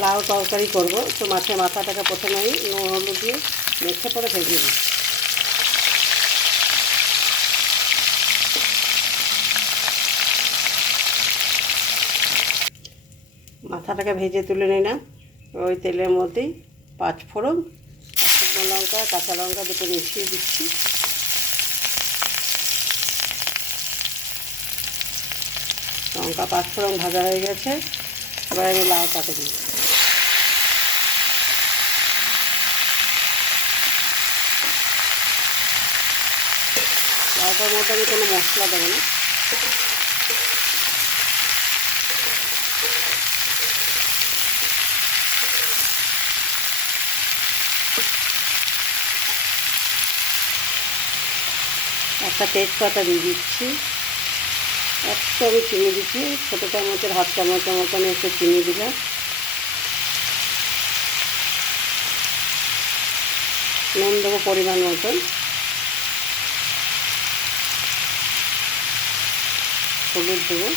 লাউ তরকারি করব। তো মাছের মাথাটাকে প্রথমে আমি নুন, হলুদ দিয়ে মেখে পরে ভেজে দিই মাথাটাকে ভেজে তুলে নিলাম। ওই তেলের মধ্যেই পাঁচ ফোড়ন, শুকনো লঙ্কা, কাঁচা লঙ্কা দুটো মিশিয়ে দিচ্ছি। লঙ্কা পাঁচ ফোড়ন ভাজা হয়ে গেছে। এবার আমি লাউ কাটে দিই লাউটার মধ্যে আমি কোনো মশলা দেবো না। একটা তেজপাতা দিয়ে দিচ্ছি। একটু আমি চিনি দিচ্ছি। ছোটো চামচের হাফ চামচের মতন একটু চিনি দিলাম। নুন দেবো পরিমাণ মতন। হলুদ দেবো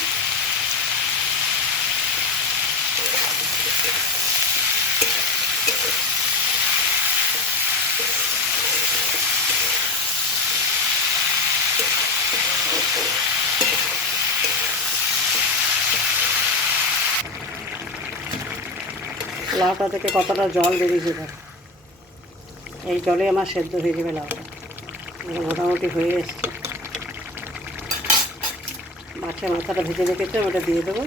লাউটা থেকে কতটা জল বেরিয়েছে দেখ। এই জলে আমার সেদ্ধ হয়ে যাবে লাউটা। মোটামুটি হয়ে এসছে। মাছের মাথাটা ভেজে রেখেছে, ওটা দিয়ে দেবো।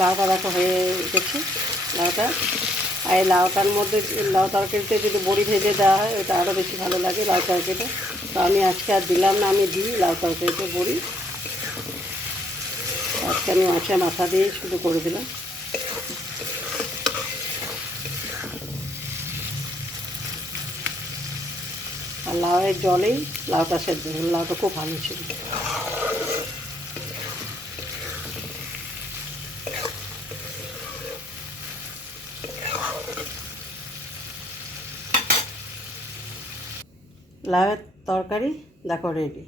লাউটা দেখো হয়ে গেছে, লাউটা। আর এই লাউটার মধ্যে, লাউ তরকারিতে যদি বড়ি ভেজে দেওয়া হয়, ওটা আরও বেশি ভালো লাগে লাউ তরকারিটা। তো আমি আজকে আর দিলাম না, আমি দিই লাউ তরকারিতে বড়ি। আজকে আমি মাছের মাথা দিয়ে শুধু করে দিলাম। আর লাউয়ের জলেই লাউটা সেদ্ধ লাউটা খুব ভালো ছিল। লাউয়ের তরকারি দেখো রেডি